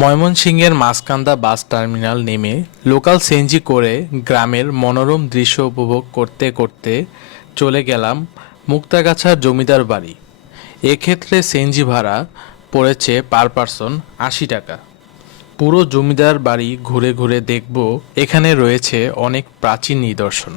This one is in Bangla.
ময়মনসিংহের মাছকান্দা বাস টার্মিনাল নেমে লোকাল সিএনজি করে গ্রামের মনোরম দৃশ্য উপভোগ করতে করতে চলে গেলাম মুক্তাগাছার জমিদার বাড়ি। এক্ষেত্রে সিএনজি ভাড়া পড়েছে পার পারসন ৮০ টাকা। পুরো জমিদার বাড়ি ঘুরে ঘুরে দেখব এখানে রয়েছে অনেক প্রাচীন নিদর্শন।